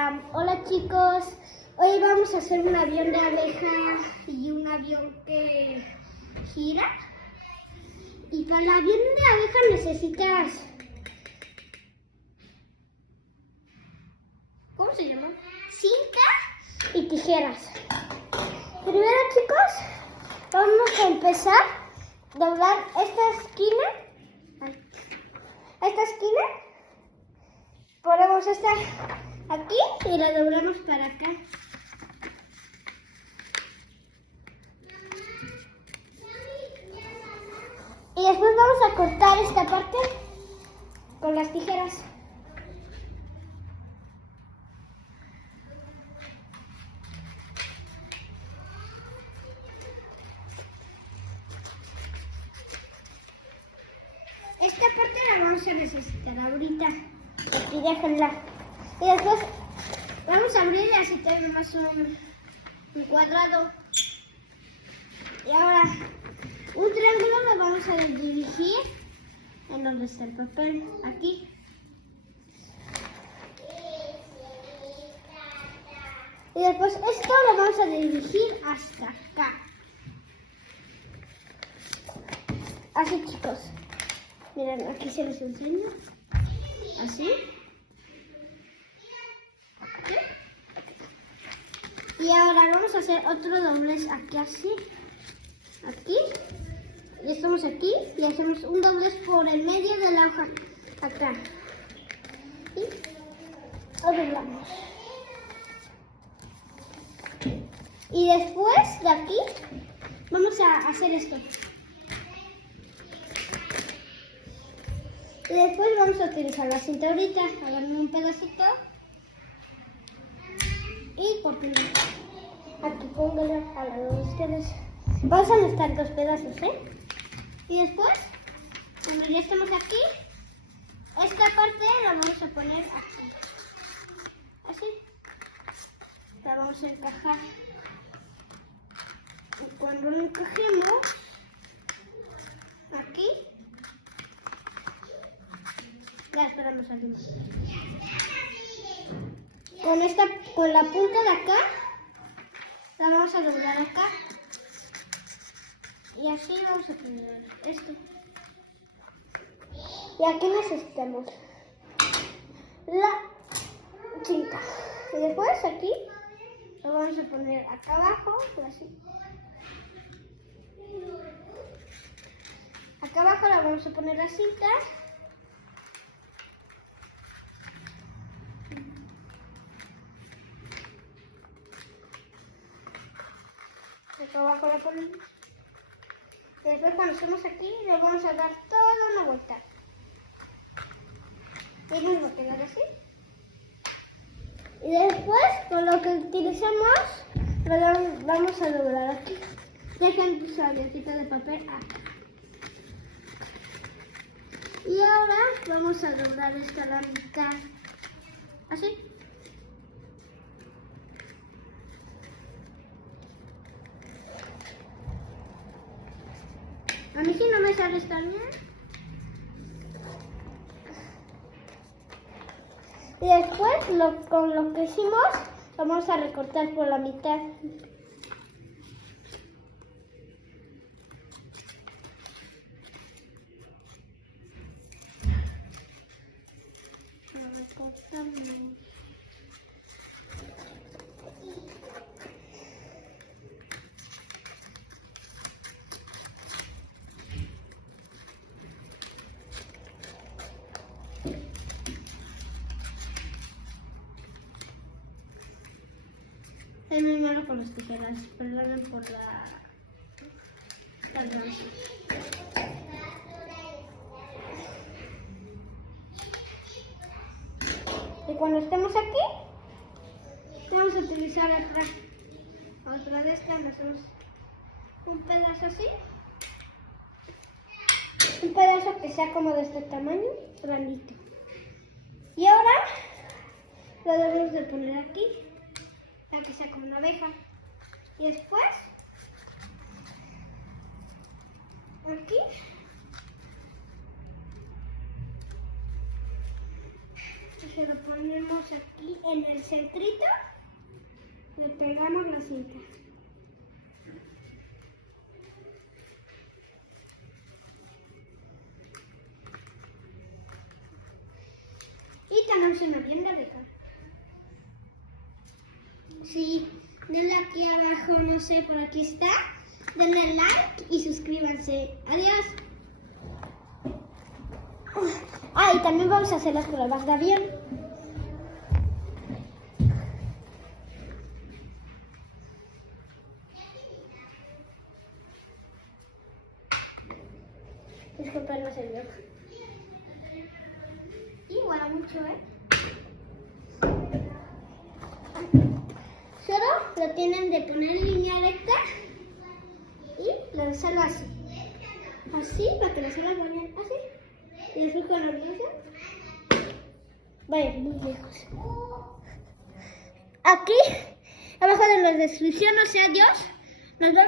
Hola chicos, hoy vamos a hacer un avión de abeja y un avión que gira. Y para el avión de abeja necesitas, ¿cómo se llama? Cinta y tijeras. Primero chicos, vamos a empezar a doblar esta esquina. Ponemos esta aquí y la doblamos para acá. Y después vamos a cortar esta parte con las tijeras. Esta parte la vamos a necesitar ahorita. Aquí déjenla. Y después vamos a abrir y así tenemos un cuadrado. Y ahora un triángulo lo vamos a dirigir en donde está el papel. Aquí. Y después esto lo vamos a dirigir hasta acá. Así chicos. Miren, aquí se les enseña. Así. Y ahora vamos a hacer otro doblez aquí así. Aquí. Y estamos aquí y hacemos un doblez por el medio de la hoja. Acá. Y doblamos. Y después de aquí vamos a hacer esto. Y después vamos a utilizar la cinta ahorita. Agarren un pedacito. Y córtenlo. Aquí pónganlo al lado de ustedes. Vamos a necesitar dos pedazos, Y después, cuando ya estemos aquí, esta parte la vamos a poner aquí. Así. La vamos a encajar. Y cuando lo encajemos, aquí, ya esperamos al último. Con la punta de acá, la vamos a doblar acá. Y así vamos a poner esto. Y aquí necesitamos la cinta. Y después aquí lo vamos a poner acá abajo, así. Acá abajo la vamos a poner la cinta. Acá abajo la ponemos. Y después cuando estemos aquí le vamos a dar toda una vuelta. Y nos va a quedar así. Y después con lo que utilicemos lo vamos a doblar aquí. Dejen su avioncito de papel acá. Y ahora vamos a doblar esta la mitad. Así. A mí si no me sale esta bien. Y después con lo que hicimos, vamos a recortar por la mitad. Lo recortamos. Es muy malo con las tijeras, perdonen por la tardanza. Y cuando estemos aquí, vamos a utilizar otra de estas, hacemos un pedazo así. Un pedazo que sea como de este tamaño, grandito. Y ahora lo debemos de poner aquí. Para que sea como una abeja. Y después, aquí, Se lo ponemos aquí en el centrito. Le pegamos la cinta. Y tenemos una bien rica. Sí, denle aquí abajo, no sé, por aquí está. Denle like y suscríbanse. Adiós. Y también vamos a hacer las pruebas de avión. Disculpen los nervios. Y huele mucho, Solo lo tienen de poner en línea recta y lanzarlo así. Así, para que lo salgan bien así. Y después con los brazos. Vaya, muy lejos. Aquí, abajo de la descripción, no sé, adiós. Nos vemos.